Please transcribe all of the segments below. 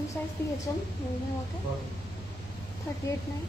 কোন সাইজ দিয়েছেন আমাকে? 38 নাই।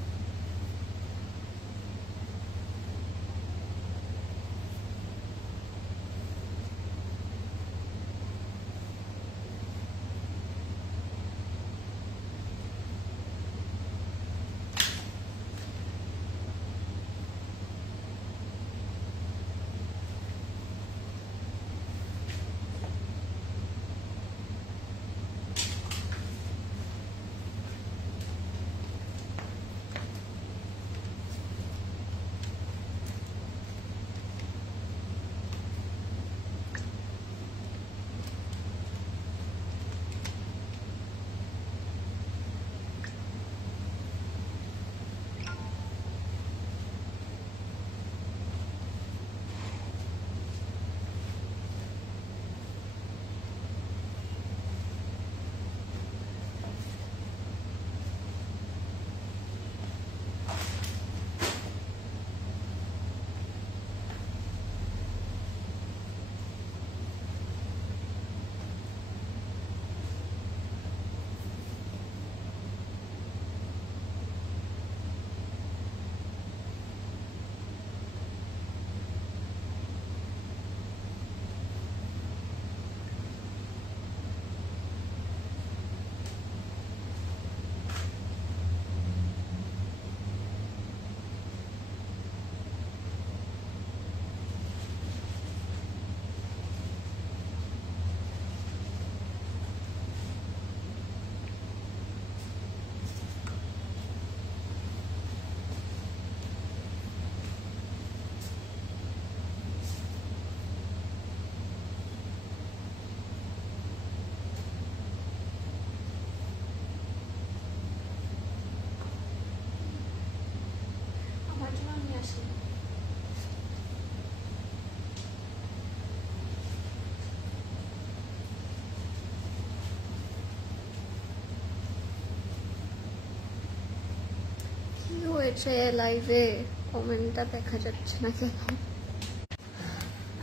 হয়েছে লাইভে কমেন্টটা দেখা যাচ্ছে না কেন?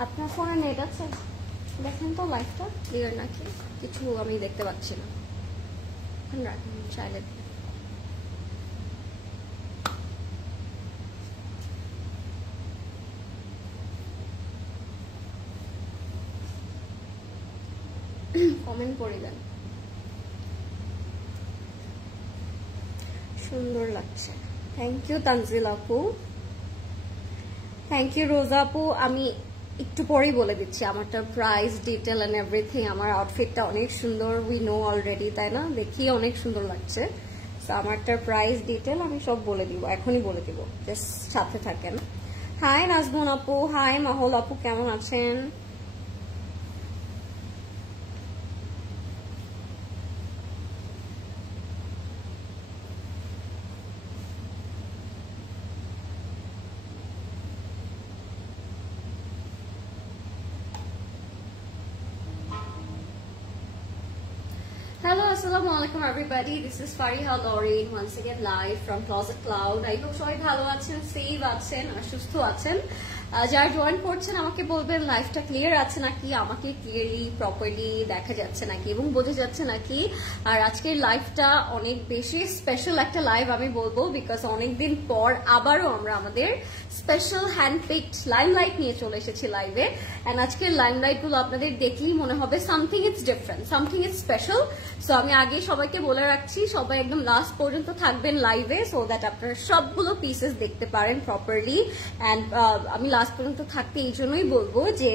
আপনার ফোনে নেট আছে? দেখেন তো লাইভটা ক্লিয়ার নাকি, কিছু আমি দেখতে পাচ্ছি না। রাখুন চাইলে। কমেন্ট করে দেন। সুন্দর লাগছে, থ্যাংক ইউ তানজিল আপু, থ্যাংক ইউ রোজা আপু। আমি একটু পরেই বলে দিচ্ছি আমারটা প্রাইস ডিটেল এন্ড এভরিথিং। আমার আউটফিটটা অনেক সুন্দর, উই নো অলরেডি, তাই না? দেখি অনেক সুন্দর লাগছে। সো আমারটার প্রাইস ডিটেল আমি সব বলে দিব, এখনই বলে দিব, জাস্ট সাথে থাকেন। হাই নাজমুন আপু, হাই মাহল আপু, কেমন আছেন? Hello, assalamu alaikum everybody. This is Fariha Lauren once again live from Closet Cloud. I hope সবাই ভালো আছেন, সেফ আছেন আর সুস্থ আছেন। যারা জয়েন করছেন আমাকে বলবেন লাইভটা ক্লিয়ার আছে নাকি, আমাকে ক্লিয়ারলি প্রপারলি দেখা যাচ্ছে নাকি এবং বোঝা যাচ্ছে নাকি। আর আজকের লাইভটা অনেক বেশি স্পেশাল একটা লাইভ আমি বলবো, বিকজ অনেকদিন পর আবারও আমরা আমাদের স্পেশাল হ্যান্ডপিকড লাইমলাইট নিয়ে চলে এসেছি লাইভে। এন্ড আজকের লাইমলাইট গুলো আপনাদের দেখলেই মনে হবে something it's different, something it's special. So আমি আগে সবাইকে বলে রাখছি, সবাই একদম লাস্ট পর্যন্ত থাকবেন লাইভে, সো দ্যাট আপনারা সবগুলো পিসেস দেখতে পারেন প্রপারলি। এন্ড আমি লাস্ট পর্যন্ত থাকতে এই জন্যই বলবো যে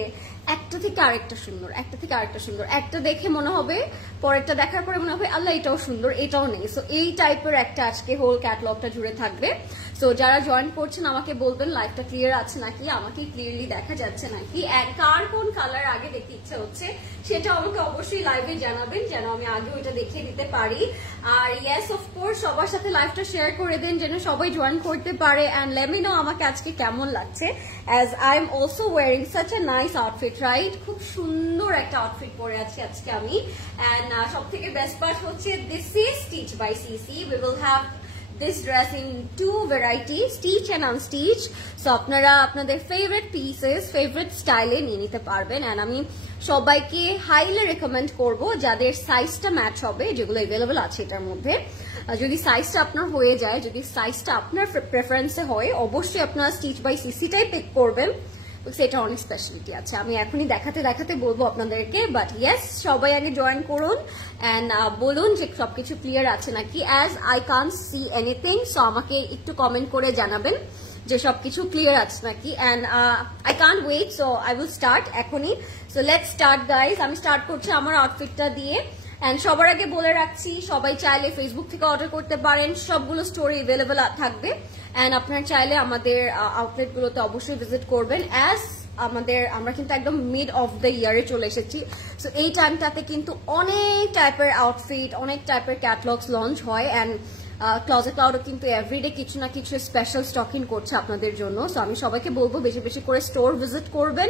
একটা থেকে আরেকটা সুন্দর, একটা থেকে আরেকটা সুন্দর, একটা দেখে মনে হবে, পরেরটা দেখার পরে মনে হবে আল্লাহ এটাও সুন্দর, এটাও নেই। সো এই টাইপের একটা আজকে হোল ক্যাটালগটা জুড়ে থাকবে। সো যারা জয়েন করছেন আমাকে বলবেন লাইভটা ক্লিয়ার আছে নাকি, আমাকে ক্লিয়ারলি দেখা যাচ্ছে নাকি, এন্ড কার কোন কালার আগে দেখতে ইচ্ছা হচ্ছে সেটা আমাকে অবশ্যই লাইভে জানাবেন, যেন আমি আগে ওইটা দেখিয়ে দিতে পারি। আর ইয়েস অফকোর্স সবার সাথে লাইভটা শেয়ার করে দেন যেন সবাই জয়েন করতে পারে। এন্ড লেট মি নো আমাকে আজকে কেমন লাগছে, as I am also wearing such a nice outfit, right? খুব সুন্দর একটা আউটফিট পরে আছি আজকে আমি। এন্ড সব থেকে বেস্ট পার্ট হচ্ছে this is Stitch by CC. We will have this dress in two varieties, stitch and unstitch. So আপনারা আপনাদের favorite pieces, favorite style এ নিয়ে নিতে পারবেন। and আমি সবাইকে হাইলি রেকমেন্ড করব যাদের সাইজটা ম্যাচ হবে, যেগুলো अवेलेबल আছে এটার মধ্যে, যদি সাইজটা আপনার হয়ে যায়, যদি সাইজটা আপনার প্রেফারেন্সে হয়, অবশ্যই আপনারা স্টিচ বাই সিসিটাই পিক করবেন, সেটা অনেক স্পেশালিটি আছে। আমি এখনই দেখাতে দেখাতে বলবো আপনাদেরকে, বাট ইয়েস সবাই আগে জয়েন করুন এন্ড বলুন যে সবকিছু ক্লিয়ার আছে নাকি। As I can't see anything, so আমাকে একটু কমেন্ট করে জানাবেন যে সবকিছু ক্লিয়ার আছে নাকি। And I can't wait, so I will start এখনই। So let's start guys. আমি স্টার্ট করছি আমার আউটফিটটা দিয়ে। এন্ড সবার আগে বলে রাখছি, সবাই চাইলে ফেসবুক থেকে অর্ডার করতে পারেন, সবগুলো স্টোরে अवेलेबल থাকবে। এন্ড আপনারা চাইলে আমাদের আউটলেট গুলোতে অবশ্যই ভিজিট করবেন। অ্যাজ আমরা কিন্তু একদম মিড অফ দ্য ইয়ারে চলে এসেছি, সো এই টাইমটাতে কিন্তু অনেক টাইপের আউটফিট, অনেক টাইপের ক্যাটালগস লঞ্চ হয়। এন্ড ক্লজেট ক্লাউডও কিন্তু এভরিডে কিছু না কিছু স্পেশাল স্টকিং করছে আপনাদের জন্য। সো আমি সবাইকে বলবো বেশি বেশি করে স্টোর ভিজিট করবেন,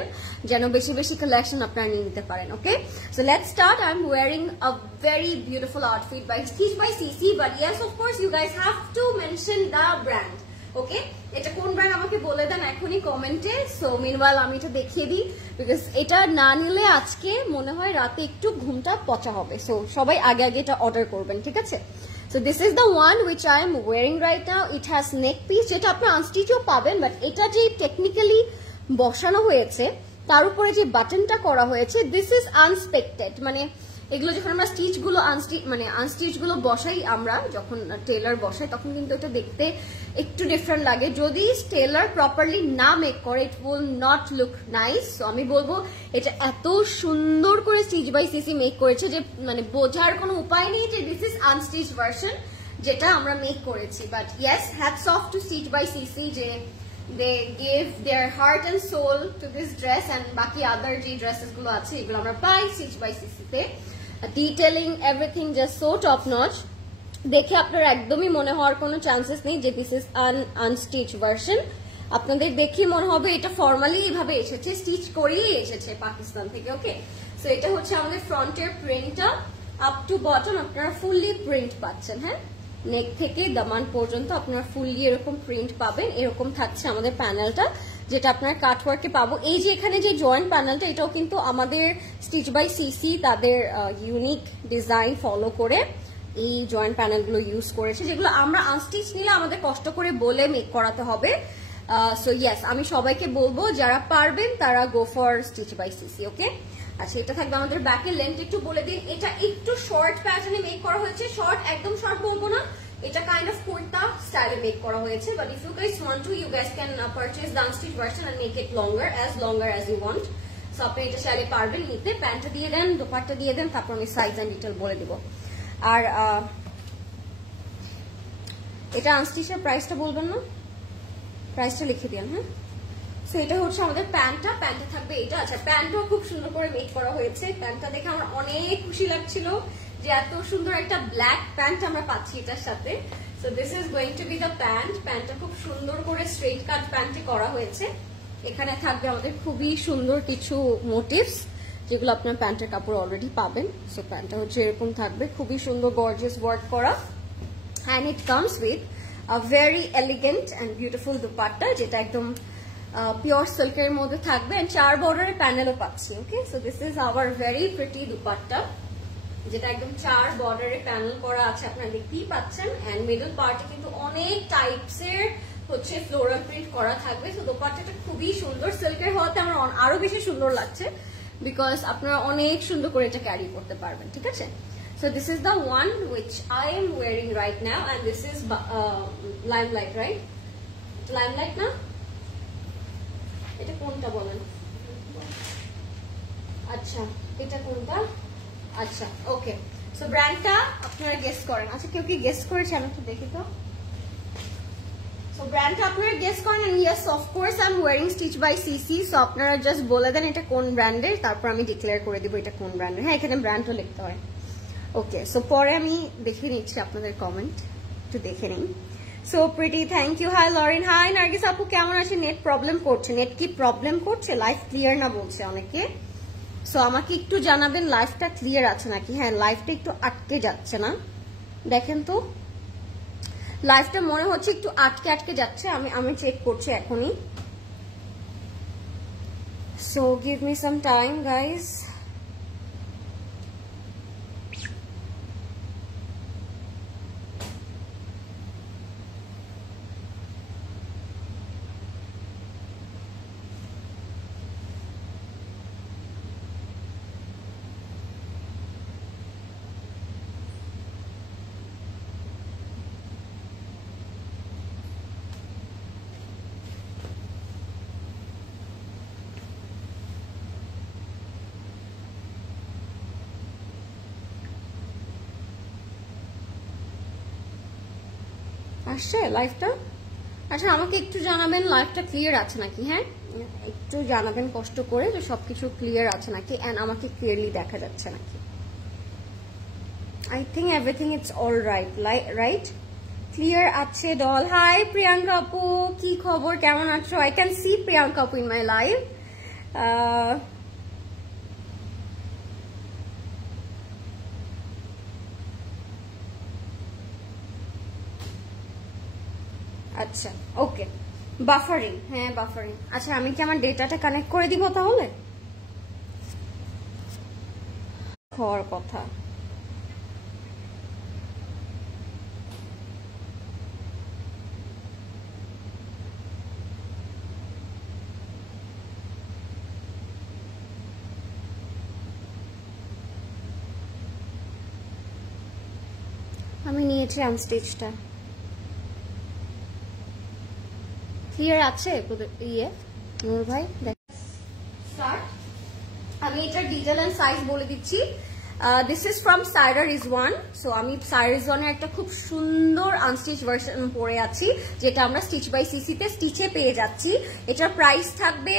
যেন বেশি বেশি কালেকশন আপনারা নিয়ে নিতে পারেন। Okay, so let's start. I am wearing a very beautiful outfit by Stitch by CC, but yes of course you guys have to mention the brand. Okay, এটা কোন ব্র্যান্ড আমাকে বলে দেন এখনই কমেন্টে। সো মিনওয়াইল আমি এটা দেখিয়ে দিই, বিকজ এটা না নিলে আজকে মনে হয় রাতে একটু ঘুমটা পচা হবে। সো সবাই আগে আগে এটা অর্ডার করবেন, ঠিক আছে? So this is the one which I am wearing right now. It has neck piece, যেটা আপনি আনস্টিচও পাবেন, বাট এটা যে টেকনিক্যালি বসানো হয়েছে, তার উপরে যে বাটনটা করা হয়েছে, দিস ইজ আনস্পেক্টেড। মানে এগুলো যখন আমরা স্টিচ গুলো আনস্টিচ গুলো বসাই, আমরা যখন টেলার বসাই, তখন কিন্তু এটা দেখতে একটু ডিফারেন্ট লাগে। যদি টেলার প্রপারলি না মেক করে, it will not look nice. So আমি বলবো এটা এত সুন্দর করে স্টিচ বাই সিসি মেক করেছে যে মানে বোঝার কোনো উপায় নেই যে দিস ইজ আনস্টিচ ভার্সন যেটা আমরা মেক করেছি। But yes, hats off to Stitch by CC, যে they gave their heart and soul to this dress, and বাকি আদার যে ড্রেসেস গুলো আছে এগুলো আমরা পাই স্টিচ বাই সিসি তে। Detailing everything just so top notch. দেখে আপনার একদমই মনে হওয়ার কোনো চান্সেস নেই যে দিস ইজ আনস্টিচ ভার্সন। আপনাদের দেখে মনে হবে এটা ফর্মালি এইভাবে এসেছে, স্টিচ করেই এসেছে পাকিস্তান থেকে। ওকে, সো এটা হচ্ছে আমাদের ফ্রন্টের প্রিন্টটা, আপ টু বটম আপনারা ফুললি প্রিন্ট পাচ্ছেন। হ্যাঁ, নেক থেকে দামান পর্যন্ত আপনারা ফুললি এরকম প্রিন্ট পাবেন। এরকম থাকছে আমাদের প্যানেলটা, যেটা আপনার কাটওয়ার্কে পাবো। এই যে এখানে যে জয়েন্ট প্যানেলটা, এটাও কিন্তু আমাদের স্টিচ বাই সিসি তাদের ইউনিক ডিজাইন ফলো করে এই জয়েন্ট প্যানেলগুলো ইউজ করেছে, যেগুলো আমরা আনস্টিচ নিলে আমাদের কষ্ট করে বলে মেক করাতে হবে। সো ইয়েস, আমি সবাইকে বলবো যারা পারবেন তারা go for Stitch by CC. Okay, আচ্ছা, এটা থাকবে আমাদের ব্যাকের লেন্থ একটু বলে দিন। এটা একটু শর্ট প্যাটার্নে মেক করা হয়েছে, শর্ট একদম শর্ট বলবো না, এটা কাইন্ড অফ কুর্তা স্টাইলে মেক করা হয়েছে। But if you guys want to, you guys can purchase the unstitch version and make it longer as you want. So আপনি এটা চাইলে পারবেন নিতে। প্যান্টটা দিয়ে দেন, দোপাট্টা দিয়ে দেন, তারপর আমি সাইজ এন্ড ডিটেল বলে দিব। আর এটা আনস্টিচের প্রাইসটা বলবেন না, প্রাইসটা লিখে দিন। হ্যাঁ, সো এটা হচ্ছে আমাদের প্যান্টটা থাকবে এটা। আচ্ছা, প্যান্টটাও খুব সুন্দর করে মেক করা হয়েছে। প্যান্টটা দেখে আমার অনেক খুশি লাগছিল যে এত সুন্দর একটা ব্ল্যাক প্যান্ট আমরা পাচ্ছি এটার সাথে। So this is going to B the pant. প্যান্টটা খুব সুন্দর করে স্ট্রেট কাট প্যান্টে করা হয়েছে। এখানে থাকবে আমাদের খুবই সুন্দর কিছু মোটিভস, যেগুলো আপনার প্যান্টের কাপড় অলরেডি পাবেন। সো প্যান্টটা হচ্ছে এরকম থাকবে, খুবই সুন্দর গর্জিয়াস ওয়ার্ক করা। And it comes with a very elegant and beautiful dupatta, যেটা একদম পিওর সিল্কের মধ্যে থাকবে। এন্ড 4 বর্ডারের প্যানেলও পাচ্ছি। Okay, so this is our very pretty dupatta, যেটা একদম 4 বর্ডারের প্যানেল করা আছে, আপনারা দেখতেই পাচ্ছেন। এন্ড মিডল পার্টে কিন্তু অনেক টাইপস এর হচ্ছে ফ্লোরাল প্রিন্ট করা থাকবে। সো দোপাট্টাটা খুবই সুন্দর, সিল্কের হওয়াতে আমার আরো বেশি সুন্দর লাগছে, বিকজ আপনারা অনেক সুন্দর করে এটা ক্যারি করতে পারবেন। ঠিক আছে, so this is the one which I am wearing right now, and this is limelight, right? limelight না, এটা কোনটা বলেন? আচ্ছা, এটা কোনটা? আচ্ছা, ওকে, সো ব্র্যান্ডটা আপনারা গেস করেন। আচ্ছা, কেউ কি গেস করেছে? আমি একটু দেখি তো। সো ব্র্যান্ডটা আপনারা গেস করেন। And yes, of course I am wearing Stitch by CC. So আপনারা জাস্ট বলে দেন এটা কোন ব্র্যান্ডের, তারপর আমি ডিক্লেয়ার করে দিব এটা কোন ব্র্যান্ডের। হ্যাঁ, এখানে ব্র্যান্ডও লিখতে হয়। ওকে, সো পরে আমি দেখে নিচ্ছি আপনাদের কমেন্ট, একটু দেখে নিন। So pretty, thank you. Hi Lauren, hi Nargis আপু, কেমন আছে? নেট প্রবলেম করছে? নেট কি প্রবলেম করছে? লাইভ ক্লিয়ার না বলছে অনেকে। সো আমাকে একটু জানাবেন লাইভটা ক্লিয়ার আছে নাকি। হ্যাঁ, লাইভটা একটু আটকে যাচ্ছে না, দেখেন তো। লাইভটা মনে হচ্ছে একটু আটকে আটকে যাচ্ছে, আমি চেক করছি এখনই। So give me some time guys. আসছে লাইভটা? আচ্ছা আমাকে একটু জানাবেন লাইভটা ক্লিয়ার আছে নাকি। হ্যাঁ একটু জানাবেন কষ্ট করে যে সবকিছু ক্লিয়ার আছে নাকি, এন্ড আমাকে ক্লিয়ারলি দেখা যাচ্ছে নাকি। I think everything it's all right clear আছে ডল। হাই প্রিয়াঙ্কা আপু, কি খবর, কেমন আছো? আই ক্যান সি প্রিয়াঙ্কা আপু ইন মাই লাইভ। আচ্ছা ওকে, বাফারিং, হ্যাঁ বাফারিং। আচ্ছা আমি কি আমার ডেটাটা কানেক্ট করে দিব তাহলে? হওয়ার কথা। আমি নিয়েছি আনস্টিচটা। ক্লিয়ার আছে ইয়ে নূর ভাই? স্টার্ট। আমি এটার ডিটেল এন্ড সাইজ বলে দিচ্ছি। This is from Saira Rizwan. So আমি সাইরা রিজওয়ানের একটা খুব সুন্দর আনস্টিচ ভার্সন পরে আছি, যেটা আমরা স্টিচ বাই সিসিতে স্টিচে পেয়ে যাচ্ছি। এটার প্রাইস থাকবে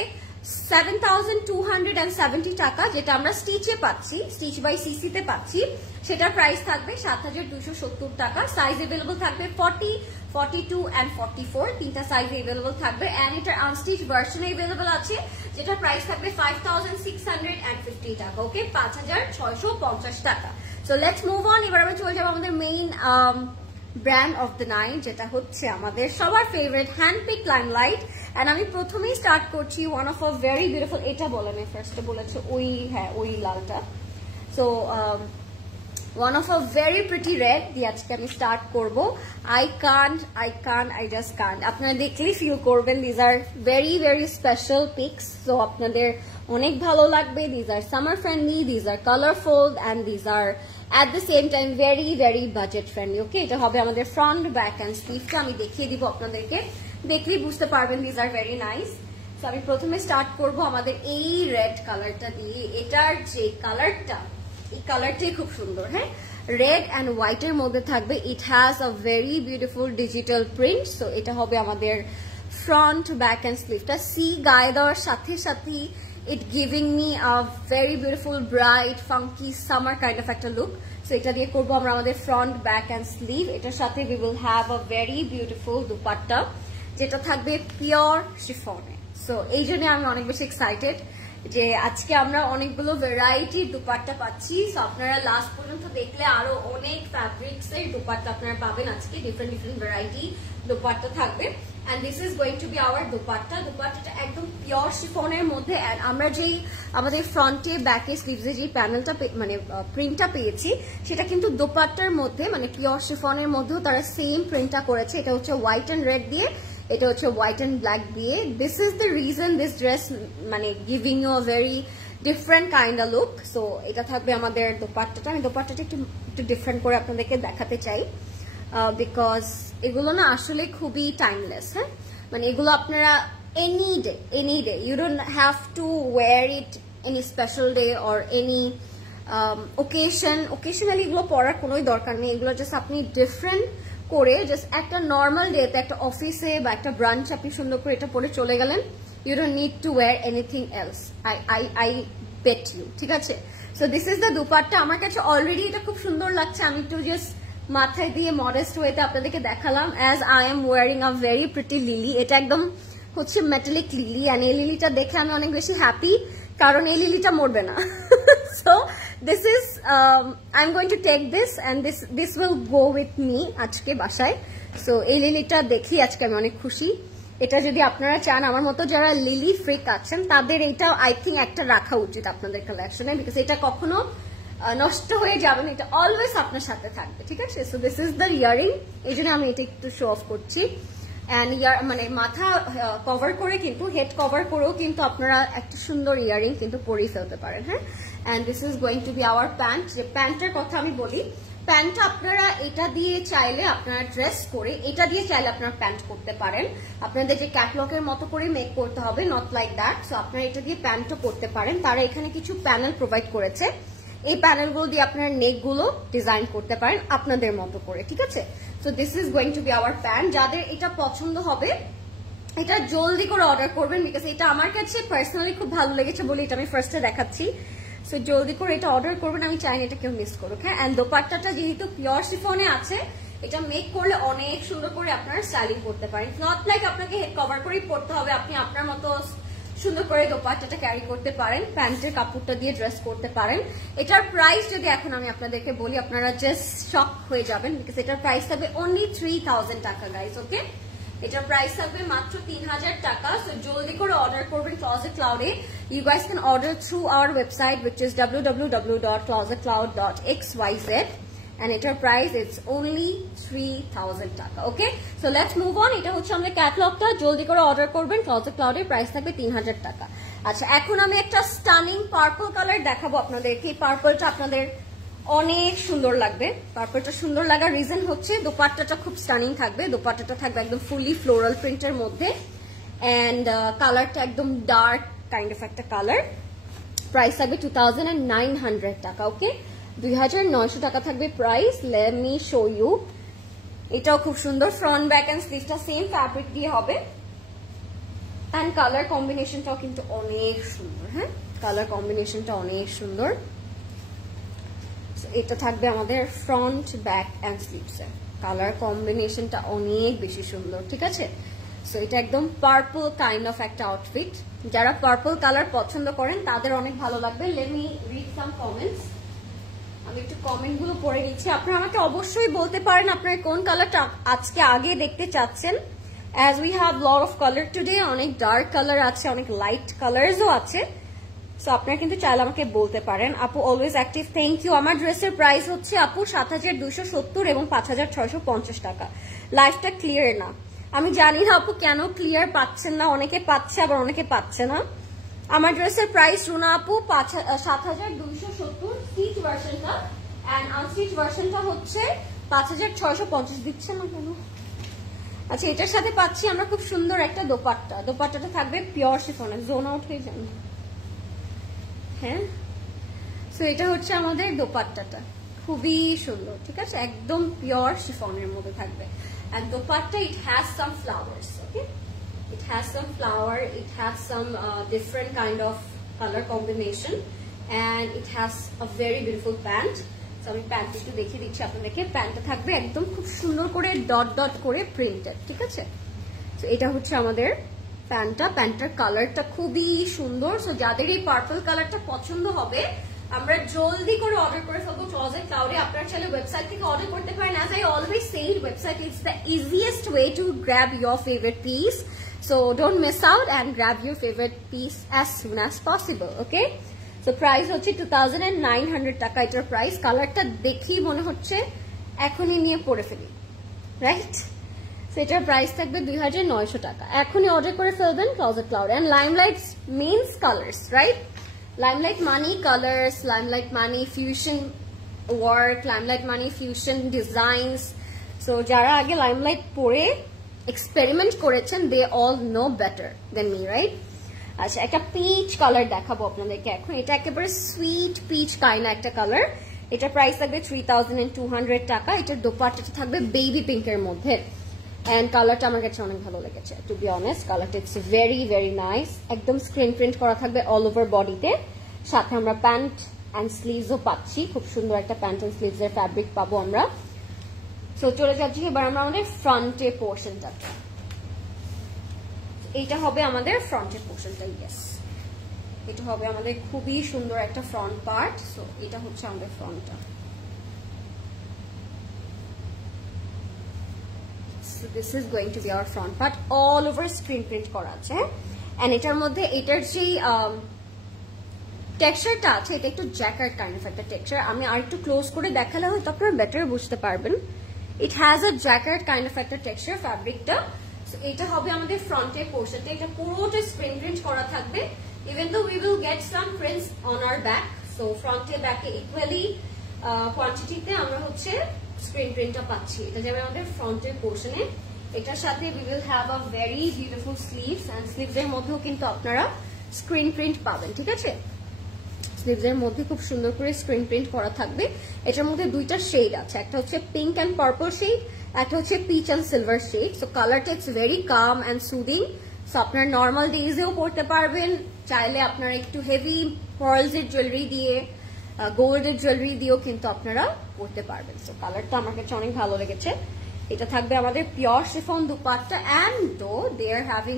7270 টাকা, যেটা আমরা স্টিচে পাচ্ছি, স্টিচ বাই সিসিতে পাচ্ছি। সেটার প্রাইস থাকবে 7270 টাকা। সাইজ अवेलेबल থাকবে 40, 42 and 44, তিনটা সাইজ अवेलेबल থাকবে। এন্ড এটার আনস্টিচ ভার্সন अवेलेबल আছে, যেটা প্রাইস থাকবে 5650 টাকা। ওকে, 5650 টাকা। So let's move on. এবার আমরা চলে যাব আমাদের main brand of the night, যেটা হচ্ছে আমাদের সবার ফেভারিট হ্যান্ডপিক লাইমলাইট। এন্ড আমি প্রথমেই স্টার্ট করছি one of a very beautiful, এটা বলে আমি ফার্স্টে বলেছে ওই, হ্যাঁ ওই লালটা। So one of a very pretty red দিয়ে আজকে আমি স্টার্ট করব। I just can't আপনারা দেখলে ফিল করবেন, these are very special pics, so আপনাদের অনেক ভালো লাগবে। these are summer friendly, these are colorful and these are at the same time very budget friendly. ওকে, এটা হবে আমাদের ফ্রন্ট, ব্যাক এন্ড স্লিভটা আমি দেখিয়ে দিব আপনাদেরকে, দেখলেই বুঝতে পারবেন these are very nice. So আমি প্রথমে স্টার্ট করব আমাদের এই রেড কালারটা দিয়ে। এটার যে কালারটা, এই কালারটাই খুব সুন্দর। হ্যাঁ, রেড এন্ড হোয়াইট এর মধ্যে থাকবে। It has a very beautiful digital print. So এটা হবে আমাদের ফ্রন্ট, ব্যাক এন্ড স্লিভটা। সি গায়ে দেওয়ার সাথে সাথে it giving me a very beautiful bright funky summer kind of একটা লুক। সো এটা দিয়ে করবো আমরা আমাদের ফ্রন্ট, ব্যাক এন্ড স্লিভ। এটার সাথে we will have a very beautiful dupatta, যেটা থাকবে পিওর শিফনে। সো এই জন্য আমি অনেক বেশি এক্সাইটেড যে আজকে আমরা অনেকগুলো ভ্যারাইটি দুপাট্টা পাচ্ছি। সো আপনারা লাস্ট পর্যন্ত দেখলে আরো অনেক ফ্যাব্রিক্স এর দুপাট্টা আপনারা পাবেন আজকে। ডিফারেন্ট ভ্যারাইটি দুপাট্টা থাকবে। And this is going to be our dupatta. দুপাট্টাটা একদম পিওর শিফনের মধ্যে। এন্ড আমরা যেই আমাদের ফ্রন্টে, ব্যাকে, স্লিভসে যে প্যানেলটা মানে প্রিন্টটা পেয়েছি, সেটা কিন্তু দুপাট্টার মধ্যে মানে পিওর শিফনের মধ্যেও তারা সেম প্রিন্টটা করেছে। এটা হচ্ছে হোয়াইট এন্ড রেড দিয়ে, এটা হচ্ছে হোয়াইট এন্ড ব্ল্যাক দিয়ে। This is the reason this dress মানে giving you a very different kind of look. So এটা থাকবে আমাদের দোপাট্টাটা। আমি দোপাট্টাটা একটু ডিফারেন্ট করে আপনাদেরকে দেখাতে চাই, বিকজ এগুলো না আসলে খুবই টাইমলেস। হ্যাঁ, মানে এগুলো আপনারা any day you don't have to wear it any special day or any occasionally এগুলো পরার কোনোই দরকার নেই। এগুলো জাস্ট আপনি ডিফারেন্ট করে জাস্ট একটা নর্মাল ডেতে, একটা অফিসে বা একটা ব্রাঞ্চ আপনি সুন্দর করে এটা পরে চলে গেলেন। You don't need to wear anything else, I bet you. ঠিক আছে, so this is the dupatta. আমার কাছে অলরেডি এটা খুব সুন্দর লাগছে। আমি একটু জাস্ট মাথায় দিয়ে মডেস্ট ওয়েতে আপনাদেরকে দেখালাম, as I am wearing a very pretty lily. এটা একদম হচ্ছে মেটালিক লিলি, অ্যান্ড এই লিলিটা দেখে আমি অনেক বেশি হ্যাপি, কারণ এই লিলিটা মরবে না। So this is I'm going to take this and this will go with me আজকে বাসায়। সো এই লিলিটা দেখি আজকে আমি অনেক খুশি। এটা যদি আপনারা চান, আমার মতো যারা লিলি ফ্রিক আছেন তাদের এটা আই থিঙ্ক একটা রাখা উচিত আপনাদের কালেকশনে, বিকজ এটা কখনো নষ্ট হয়ে যাবে না, এটা অলওয়েজ আপনার সাথে থাকবে, ঠিক আছে। So this is the earring, এই জন্য আমি এটা একটু শো অফ করছি। অ্যান্ড মানে মাথা কভার করে কিন্তু, হেড কভার করেও কিন্তু আপনারা একটা সুন্দর ইয়ারিং কিন্তু পরেই ফেলতে পারেন, হ্যাঁ। And this is going to be hour pant. যে প্যান্টের কথা আমি বলি, প্যান্টটা আপনারা এটা দিয়ে চাইলে আপনারা ড্রেস করে, এটা দিয়ে চাইলে আপনারা প্যান্ট করতে পারেন। আপনাদের যে ক্যাটলগের মতো করে মেক করতে হবে, নট লাইক দ্যাট। সো আপনারা এটা দিয়ে প্যান্টও করতে পারেন। তারা এখানে কিছু প্যানেল প্রোভাইড করেছে, এই প্যানেলগুলো দিয়ে আপনার নেক গুলো ডিজাইন করতে পারেন আপনাদের মতো করে, ঠিক আছে। So this is going to be hour pant. যাদের এটা পছন্দ হবে এটা জলদি করে অর্ডার করবেন, বিকজ এটা আমার কাছে পার্সোনালি খুব ভালো লেগেছে বলে এটা আমি ফার্স্টে দেখাচ্ছি। সো জলদি করে এটা অর্ডার করবেন, আমি চাই না এটা কেউ মিস করুক, হ্যাঁ। অ্যান্ড দোপাট্টাটা যেহেতু পিওর শিফনে আছে, এটা মেক করলে অনেক সুন্দর করে আপনারা স্টাইলিং করতে পারেন। নট লাইক আপনাকে হেড কভার করেই পড়তে হবে, আপনি আপনার মতো সুন্দর করে দোপাট্টাটা ক্যারি করতে পারেন, প্যান্টের কাপড়টা দিয়ে ড্রেস করতে পারেন। এটার প্রাইস যদি এখন আমি আপনাদেরকে বলি, আপনারা জাস্ট শক হয়ে যাবেন, বিকজ এটার প্রাইস থাকবে অনলি 3000 টাকা গাইস, ওকে। এটার প্রাইস থাকবে মাত্র 3000 টাকা। সো জলদি করে অর্ডার করবেন ক্লজেট ক্লাউডে। You guys can order through our website which is www.closetcloud.xyz and এটার প্রাইস ইটস অনলি 3000 টাকা, okay. So let's move on. এটা হচ্ছে আমাদের ক্যাটালগটা, জলদি করে অর্ডার করবেন ক্লজেট ক্লাউডে, প্রাইস থাকবে 3000 টাকা। আচ্ছা, এখন আমি একটা স্টানিং পার্পল কালার দেখাবো আপনাদেরকে। পার্পলটা আপনাদের অনেক সুন্দর লাগবে। পার্পলটা সুন্দর লাগার রিজন হচ্ছে দোপাট্টাটা খুব স্টানিং থাকবে। দোপাট্টাটা থাকবে একদম ফুলি ফ্লোরাল প্রিন্টের মধ্যে, এন্ড কালারটা একদম ডার্ক কাইন্ড অফ একটা কালার। প্রাইস থাকবে 2900 টাকা, ওকে। 2900 টাকা থাকবে price. Let me show you. এটাও খুব সুন্দর, ফ্রন্ট ব্যাক এন্ড স্লিভটা সেম ফ্যাব্রিক দিয়ে হবে, এন্ড কালার কম্বিনেশনটাও কিন্তু অনেক সুন্দর, হ্যাঁ। কালার কম্বিনেশনটা অনেক সুন্দর। এটা থাকবে আমাদের ফ্রন্ট ব্যাক এন্ড স্লিভস এর কালার কম্বিনেশনটা অনেক বেশি সুন্দর, ঠিক আছে। সো এটা একদম পার্পল কাইন্ড অফ একটা আউটফিট। যারা পার্পল কালার পছন্দ করেন তাদের অনেক ভালো লাগবে। লেট মি রিড সাম কমেন্টস। আমি একটু কমেন্ট গুলো পড়ে নিচ্ছি। আপনারা আমাকে অবশ্যই বলতে পারেন আপনারা কোন কালারটা আজকে আগে দেখতে চাচ্ছেন। As we have lot of colour today, অনেক ডার্ক কালার আছে, অনেক লাইট কালারসও আছে। সো আপনারা কিন্তু চাইলে আমাকে বলতে পারেন। আপু অলওয়েজ অ্যাক্টিভ, থ্যাংক ইউ। আমার ড্রেসের প্রাইস হচ্ছে আপু 7270 এবং 5650 টাকা। লাইফটা ক্লিয়ার না, আমি জানি না আপু কেন ক্লিয়ার পাচ্ছেন না। অনেকে পাচ্ছে আবার অনেকে পাচ্ছে না। আমার ড্রেসের প্রাইস রুনা আপু 7270 স্টিচ ভার্সনটা, এন্ড আনস্টিচ ভার্সনটা হচ্ছে 5650। দিচ্ছেন না কেন? আচ্ছা, এটার সাথে পাচ্ছি আমরা খুব সুন্দর একটা দোপাট্টা। দোপাট্টাটা থাকবে পিওর শিফনের, জোন আউট হয়ে যান, হ্যাঁ। সো এটা হচ্ছে আমাদের দোপাট্টাটা, খুবই সুন্দর, ঠিক আছে, একদম পিওর শিফনের মধ্যে থাকবে। And dopatta, it has some flowers, okay? It has some flower, it has some different kind of color combination, and it has a very beautiful pant. So আমি প্যান্ট একটু দেখিয়ে দিচ্ছি আপনাদেরকে। প্যান্টটা থাকবে একদম খুব সুন্দর করে ডট ডট করে প্রিন্টেড, ঠিক আছে। তো এটা হচ্ছে আমাদের প্যান্টটা। প্যান্টটার কালারটা খুবই সুন্দর। সো যাদের এই পার্পল কালারটা পছন্দ হবে, আমরা জলদি করে অর্ডার করে ফেলবো ক্লজেট ক্লাউডে। আপনারা চাইলে ওয়েবসাইট থেকে অর্ডার করতে পারেন। As I always say, website is the easiest way to grab your favorite piece. So don't miss out and grab your favorite piece as soon as possible, okay? So price হচ্ছে 2900 টাকা এটার price. কালারটা দেখি মনে হচ্ছে এখনই নিয়ে পরে ফেলি, রাইট? So এটার প্রাইস থাকবে 2900 টাকা। এখনই অর্ডার করে ফেলবেন closet cloud. And Limelight means colors, right? Limelight money colors, Limelight money fusion work, Limelight money fusion designs. So jara age Limelight pore experiment korechen, they all know better than me, right? আচ্ছা, একটা peach colour দেখাবো আপনাদেরকে এখন। এটা একেবারে sweet pitch kind একটা colour. এটা price থাকবে 3200 টাকা। এটার দোপাট্টাটা থাকবে বেবি পিঙ্কের মধ্যে, এন্ড কালারটা আমার কাছে অনেক ভালো লেগেছে, টু বি অনেস্ট। কালারটা ইটস ভেরি ভেরি নাইস। একদম স্ক্রিন প্রিন্ট করা থাকবে অল ওভার বডিতে। সাথে আমরা প্যান্ট এন্ড স্লিভসও পাচ্ছি, খুব সুন্দর একটা প্যান্ট এন্ড স্লিভস এর ফ্যাব্রিক পাবো আমরা। সো চলে যাচ্ছি এবার আমরা আমাদের ফ্রন্টে পোর্শনটাতে। এইটা হবে আমাদের ফ্রন্টের পোর্শনটা। ইয়েস, এটা হবে আমাদের খুবই সুন্দর একটা ফ্রন্ট পার্ট। সো এটা হচ্ছে আমাদের ফ্রন্টটা। So this is going to be our front part, all over screen print করা আছে। and এটার মধ্যে এটার যে টেক্সচারটা আছে এটা একটু জ্যাকেট কাইন্ড অফ একটা টেক্সচার। আমি আর একটু ক্লোজ করে দেখালে হয়তো আপনারা বেটার বুঝতে পারবেন। ইট has a jacket kind of একটা টেক্সচার ফ্যাব্রিকটা। সো এটা হবে আমাদের ফ্রন্টের পোর্শনটা, এটা পুরোটা স্ক্রিন প্রিন্ট করা থাকবে। Even though we will get some prints on our back. So ফ্রন্টে ব্যাকে ইকুয়ালি কোয়ান্টিটিতে আমরা হচ্ছে স্ক্রিন প্রিন্টটা পাচ্ছি। এটা যাবে আমাদের ফ্রন্টের পোর্শনে। এটার সাথে we will have a very beautiful sleeves, and sleeves এর মধ্যেও কিন্তু আপনারা স্ক্রিন প্রিন্ট পাবেন, ঠিক আছে? স্লিভস এর মধ্যে খুব সুন্দর করে স্ক্রিন প্রিন্ট করা থাকবে। এটার মধ্যে দুইটা শেড আছে, একটা হচ্ছে পিঙ্ক অ্যান্ড পার্পল শেড, একটা হচ্ছে peach and silver shade. So কালারটা it's very calm and soothing. So আপনার নর্মাল ডেজেও পরতে পারবেন, চাইলে আপনারা একটু হেভি পার্লস এর জুয়েলারি দিয়ে, গোল্ডের জুয়েলারি দিয়েও কিন্তু আপনারা পরতে পারবেন। সো কালারটা আমার কাছে অনেক ভালো লেগেছে। এটা থাকবে আমাদের pure chiffon dupatta, and though they are having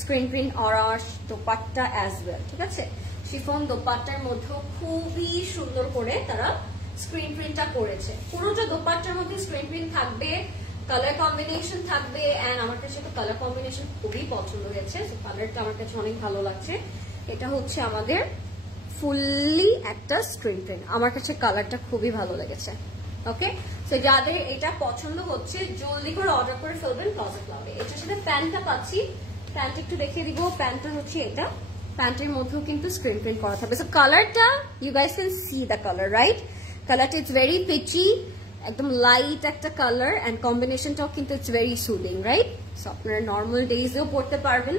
screen print অরাশ দুপাট্টা অ্যাজ ওয়েল, ঠিক আছে? শিফন দোপাট্টার মধ্যেও খুবই সুন্দর করে তারা স্ক্রিন প্রিন্টটা করেছে। পুরোটা দোপাট্টার মধ্যে স্ক্রিন প্রিন্ট থাকবে, কালার কম্বিনেশন থাকবে, এন্ড আমার কাছে তো কালার কম্বিনেশন খুবই পছন্দ হয়েছে। সো কালারটা আমার কাছে অনেক ভালো লাগছে। এটা হচ্ছে আমাদের ফুললি একটা স্ক্রিন প্রিন্ট, আমার কাছে কালারটা খুবই ভালো লেগেছে। ওকে, সো যাদের এটা পছন্দ হচ্ছে জলদি করে অর্ডার করে ফেলবেন প্লাজা ক্লাউডে। এটার সাথে প্যান্টটা পাচ্ছি, প্যান্ট একটু দেখিয়ে দিব। প্যান্টটা হচ্ছে এটা, প্যান্টের মধ্যেও কিন্তু স্ক্রিন প্রিন্ট করা থাকবে। সো কালারটা you guys can see the colour, right? কালারটা ইটস ভেরি পিচি, একদম লাইট একটা কালার, এন্ড কম্বিনেশনটাও কিন্তু it's very soothing, right? So আপনারা নর্মাল ডেজেও পড়তে পারবেন,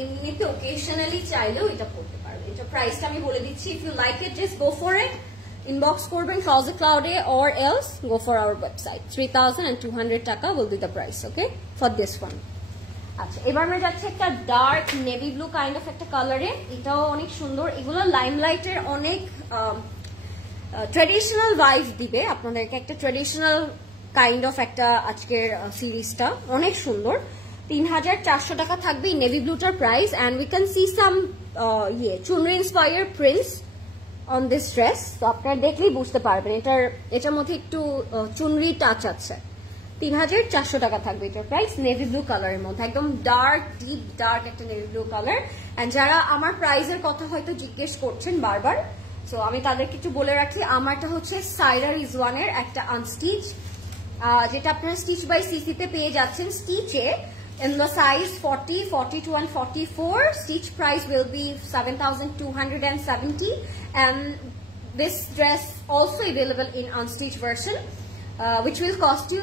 এমনিতে ওকেশনালি চাইলেও এটা পড়তে পারবেন। এটা প্রাইসটা আমি বলে দিচ্ছি, if you like it just go for it, inbox করবেন ক্লজেট ক্লাউডে, or else go for our website. 3200 টাকা will be the price, okay, for this one. আচ্ছা, এবার আমরা যাচ্ছি একটা dark navy blue kind of একটা কালারে। এটাও অনেক সুন্দর। এগুলো লাইমলাইটের অনেক ট্রেডিশনাল ভাইব দিবে আপনাদেরকে, একটা ট্রেডিশনাল কাইন্ড অফ একটা আজকের সিরিজটা অনেক সুন্দর। 3400 টাকা থাকবে নেভি ব্লুটার প্রাইস, and we can see some chunri inspire prints on this dress. তো আপনারা দেখলেই বুঝতে পারবেন এটার মধ্যে একটু চুনরি টাচ আছে। 3400 টাকা থাকবে এটার প্রাইস, নেভি ব্লু কালারের মধ্যে, একদম ডার্ক ডিপ ডার্ক একটা নেভি ব্লু কালার। এন্ড যারা আমার প্রাইসের কথা হয়তো জিজ্ঞেস করছেন বারবার, সো আমি তাদেরকে একটু বলে রাখি, আমারটা হচ্ছে সাইরা রিজওয়ানের একটা আনস্টিচ, যেটা আপনারা স্টিচ বাই সিসিতে পেয়ে যাচ্ছেন। স্টিচে in the size 40, 42 and 44, stitch price will be 7,270, and this dress also available in unstitched version, which will cost you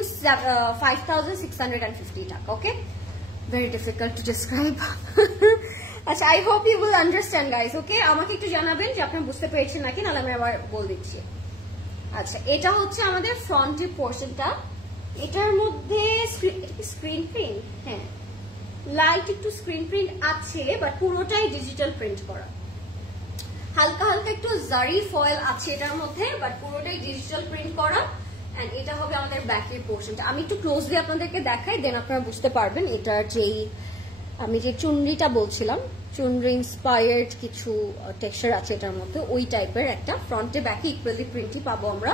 5,650 taka. Okay, very difficult to describe. আচ্ছা, I hope you will understand guys. Okay, আমাকে একটু জানাবেন যে আপনি বুঝতে পেরেছেন নাকি, নাহলে আমি আবার বল দিচ্ছি। আচ্ছা, এটা হচ্ছে আমাদের ফ্রন্টের পোর্শনটা। এটার মধ্যে স্ক্রিন প্রিন্ট, হ্যাঁ লাইট একটু স্ক্রিন প্রিন্ট আছে, বাট পুরোটাই ডিজিটাল প্রিন্ট করা। হালকা হালকা একটু জারি ফয়েল আছে এটার মধ্যে, বাট পুরোটাই ডিজিটাল প্রিন্ট করা। এন্ড এটা হবে আমাদের ব্যাকের পোর্শনটা। আমি একটু ক্লোজলি আপনাদেরকে দেখাই, দেন আপনারা বুঝতে পারবেন। এটার যেই আমি যে চুনরিটা বলছিলাম, চুনরি ইন্সপায়ার্ড কিছু টেক্সচার আছে এটার মধ্যে, ওই টাইপের একটা ফ্রন্টে ব্যাকে ইকুয়ালি প্রিন্টই পাবো আমরা,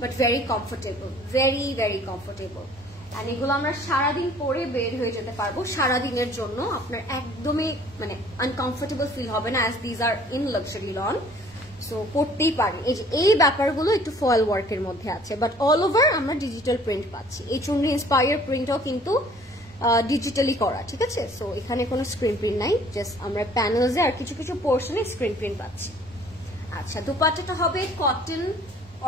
but very comfortable, very very comfortable. And এগুলো আমরা সারাদিন পরে বের হয়ে যেতে পারবো। সারাদিনের জন্য আপনার একদমই মানে আনকমফোর্টেবল ফিল হবে না, as these are in luxury loan. So পড়তেই পারেন। এই ব্যাপারগুলো একটু ফয়েল ওয়ার্কের মধ্যে আছে, বাট অল ওভার আমরা ডিজিটাল প্রিন্ট পাচ্ছি। এই চুনরি ইন্সপায়ার প্রিন্টও কিন্তু ডিজিটালি করা, ঠিক আছে? সো এখানে কোনো স্ক্রিন প্রিন্ট নাই, জাস্ট আমরা প্যানেলসে আর কিছু কিছু পোর্শনে স্ক্রিন প্রিন্ট পাচ্ছি। আচ্ছা, দুপাট্টাটা হবে কটন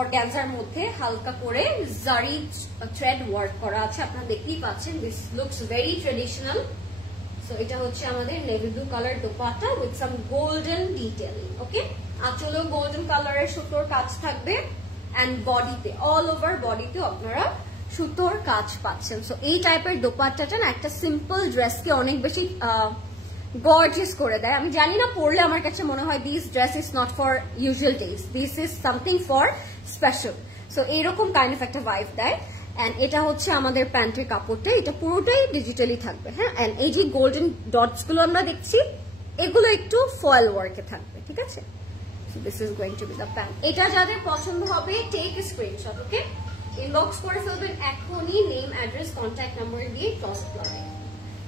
অর্গানজার মধ্যে, হালকা করে জারি থ্রেড ওয়ার্ক করা আছে, আপনারা দেখতেই পাচ্ছেন। This looks very traditional. So এটা হচ্ছে আমাদের navy blue colour dupatta with some golden detailing. Okay, আঁচলেও গোল্ডেন কালারের সুতোর কাজ থাকবে, এন্ড বডিতে অল ওভার বডিতেও আপনারা সুতোর কাজ পাচ্ছেন। সো এই টাইপের দোপাট্টাটা না একটা সিম্পল ড্রেসকে অনেক বেশি গর্জিয়াস করে দেয়। আমি জানি না, পরলে আমার কাছে মনে হয় this dress is not for usual days, this is something for special. So এইরকম কাইন্ড অফ একটা ভাইব দেয়। এন্ড এটা হচ্ছে আমাদের প্যান্টের কাপড়টা, এটা পুরোটাই ডিজিটালি থাকবে। হ্যাঁ, এন্ড এই যে গোল্ডেন ডটস গুলো আমরা দেখছি, এগুলো একটু ফয়েল ওয়ার্কে থাকবে, ঠিক আছে? So this is going to B the pant. এটা যাদের পছন্দ হবে টেক স্ক্রিনশট, ওকে? ইনবক্স করে ফেলবেন এখনই, নেম, অ্যাড্রেস, কন্ট্যাক্ট নাম্বার দিয়ে ক্লজেট ক্লাউডে।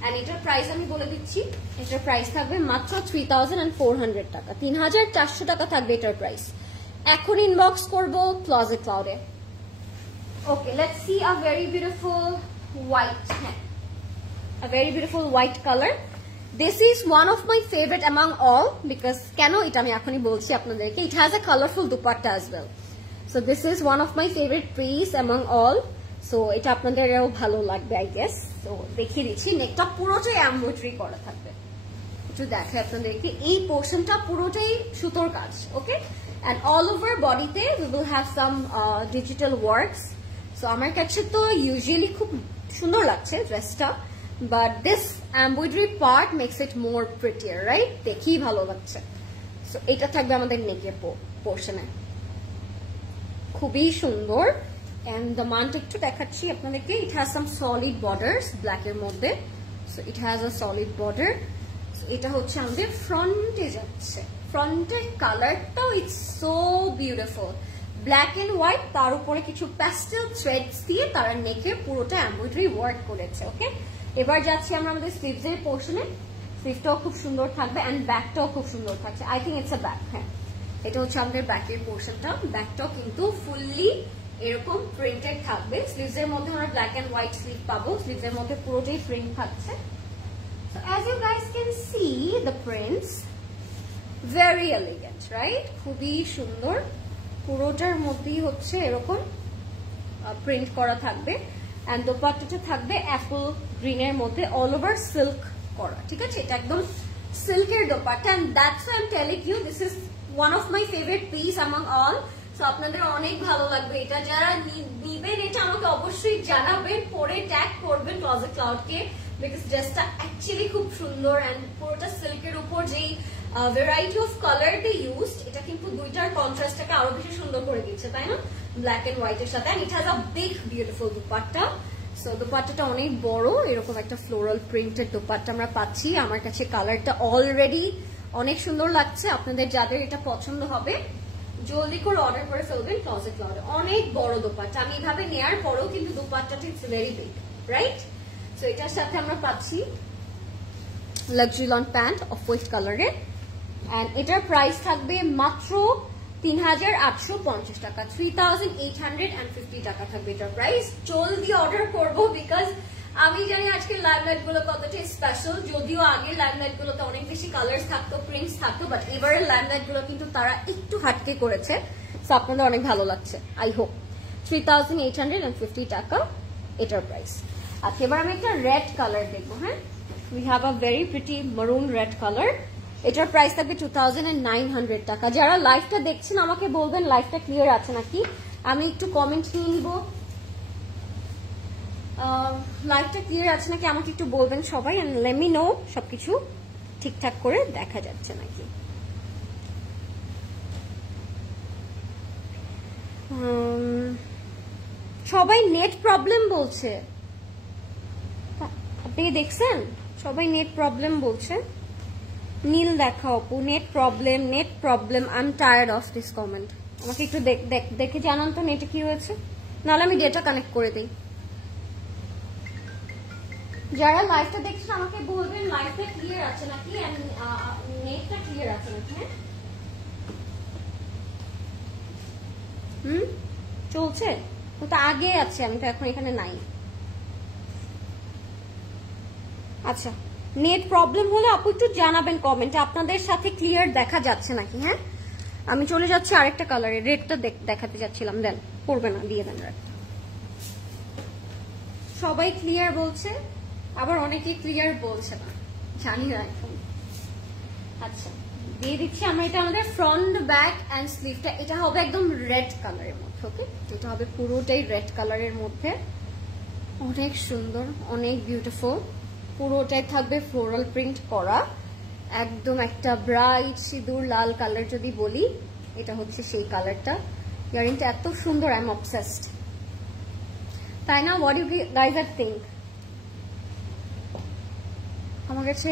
এন্ড এটার প্রাইস আমি বলে দিচ্ছি, এটার প্রাইস থাকবে মাত্র 3400 টাকা, 3400 টাকা থাকবে এটার প্রাইস। এখন ইনবক্স করব ক্লজেট ক্লাউডে। Okay, let's see a very beautiful white, হ্যাঁ, a very beautiful white color. This is one of my favorite among all because কেন এটা আমি এখনই বলছি আপনাদেরকে, it has a colorful dupatta as well. So this is one of my favorite piece among all. So এটা আপনাদেরও ভালো লাগবে I guess. So দেখিয়ে দিচ্ছি, নেকটা পুরোটাই এমব্রয়ডারি করা থাকবে। একটু দেখে আপনাদেরকে, এই পোর্শনটা পুরোটাই সুতোর কাজ, ওকে? And all over bodyতে we will have some digital works. So আমার কাছে তো usually খুব সুন্দর লাগছে ড্রেসটা, but this embroidery part makes it more prettier, right? দেখি ভালো লাগছে। সো এটা থাকবে আমাদের নেকের পোর্শনে, খুবই সুন্দর। এন্ড দ্য মানটা একটু দেখাচ্ছি আপনাদেরকে, it has some solid borders black এর মধ্যে। So it has a solid border. So এটা হচ্ছে আমাদের ফ্রন্টে যাচ্ছে, ফ্রন্টের কালারটাও it's so beautiful, black and white, তার উপরে কিছু প্যাস্টেল থ্রেডস দিয়ে তারা নেকের পুরোটা এমব্রয়ডারি ওয়ার্ক করেছে, ওকে? এবার যাচ্ছি আমরা আমাদের স্লিভস এর পোর্শনে। স্লিভটাও খুব সুন্দর থাকবে এন্ড ব্যাকটাও খুব সুন্দর থাকছে। I think it's a back, হ্যাঁ, এটা হচ্ছে আমাদের ব্যাকের পোর্শনটা। ব্যাকটাও কিন্তু ফুললি এরকম প্রিন্টেড থাকবে। স্লিভস এর মধ্যে আমরা ব্ল্যাক এন্ড হোয়াইট স্লিভ পাবো, স্লিভস এর মধ্যে পুরোটাই প্রিন্ট থাকছে। So as you guys can see the prints, very elegant, right? খুবই সুন্দর, পুরোটার মধ্যেই হচ্ছে এরকম প্রিন্ট করা থাকবে। এন্ড দোপাট্টাটা থাকবে অ্যাপল গ্রিনের মধ্যে, অল ওভার সিল্ক করা, ঠিক আছে? এটা একদম সিল্কের দোপাট্টা। And that's I am telling you this is one of my favourite piece among all. So আপনাদের অনেক ভালো লাগবে এটা। যারা নিবেন এটা আমাকে অবশ্যই জানাবেন, পরে ট্যাগ করবেন ক্লজেট ক্লাউডকে, বিকজ ড্রেসটা অ্যাকচুয়ালি খুব সুন্দর। এন্ড পুরোটা সিল্কের উপর যেই variety of colour they used, এটা কিন্তু দুইটার কন্ট্রাস্টটাকে আরো বেশি সুন্দর করে দিচ্ছে, তাই না? ব্ল্যাক এন্ড হোয়াইট এর সাথে। And it has a big beautiful dupatta. So দুপাট্টাটা অনেক বড়, এরকম একটা ফ্লোরাল প্রিন্টেড দুপাট্টা আমরা পাচ্ছি। আমার কাছে কালারটা অলরেডি অনেক সুন্দর লাগছে। আপনাদের যাদের এটা পছন্দ হবে জলদি করে অর্ডার করে ফেলবেন ক্লজেট ক্লাউডে। অনেক বড় দুপাট্টা, আমি এভাবে নেয়ার পরেও কিন্তু দুপাট্টাটা it's very big, right? So এটার সাথে আমরা পাচ্ছি luxury lawn pant off white কালারের। এন্ড এটার প্রাইস থাকবে মাত্র 3850 টাকা, 3850 টাকা থাকবে এটার প্রাইস। জলদি অর্ডার করবো বিকজ আমি জানি আজকে লাইভ লাইট গুলো কতটা স্পেশাল। যদিও আগের লাইভ লাইট গুলোতে অনেক বেশি কালার্স থাকতো, প্রিন্টস থাকতো, বাট এবারের লাইভ লাইট গুলো কিন্তু তারা একটু হাটকে করেছে। সো আপনাদের অনেক ভালো লাগছে, আই হোপ। 3850 টাকা এটার প্রাইস। আচ্ছা, এবার আমি একটা রেড কালার দেখবো, হ্যাঁ? We have a very pretty মারুন রেড কালার। এটার প্রাইস থাকবে 2900 টাকা। যারা লাইভটা দেখছেন আমাকে বলবেন লাইভটা ক্লিয়ার আছে নাকি, আমি একটু কমেন্ট নিয়ে নিব। লাইভটা ক্লিয়ার আছে নাকি আমাকে একটু বলবেন সবাই, এন্ড লেট মি নো সবকিছু ঠিকঠাক করে দেখা যাচ্ছে নাকি। সবাই নেট প্রবলেম বলছে, আপনি দেখছেন? সবাই নেট প্রবলেম বলছে। নীল দেখাও আপু, net problem, net problem. I am tired of this comment. আমাকে একটু দেখে জানান তো নেটে কি হয়েছে, নাহলে আমি ডেটা কানেক্ট করে দিই। যারা লাইভটা দেখছেন আমাকে বলবেন লাইভটা ক্লিয়ার আছে নাকি, নেটটা ক্লিয়ার আছে নাকি। চলছে তো, আগে আছে, আমি তো এখন এখানে নাই। আচ্ছা, নেট প্রবলেম হলে আপু একটু জানাবেন কমেন্টে আপনাদের সাথে ক্লিয়ার দেখা যাচ্ছে নাকি। হ্যাঁ, আমি চলে যাচ্ছি আরেকটা কালারে, রেডটা দেখাতে যাচ্ছিলাম। দেন করবে না, দিয়ে দেন রেডটা। সবাই ক্লিয়ার বলছে, আবার অনেকে ক্লিয়ার বলছে না, জানি না এখন। আচ্ছা, দিয়ে দিচ্ছি আমরা। এটা আমাদের ফ্রন্ট, ব্যাক এন্ড স্লিভটা এটা হবে একদম রেড কালারের মধ্যে, ওকে? এটা হবে পুরোটাই রেড কালারের মধ্যে, অনেক সুন্দর, অনেক বিউটিফুল। পুরোটাই থাকবে ফ্লোরাল প্রিন্ট করা, একদম একটা ব্রাইট সিঁদুর লাল কালার যদি বলি, এটা হচ্ছে সেই কালারটা। ইয়ারিংটা এত সুন্দর, আই এম অবসেসড, তাই না? What you guys are think? আমার কাছে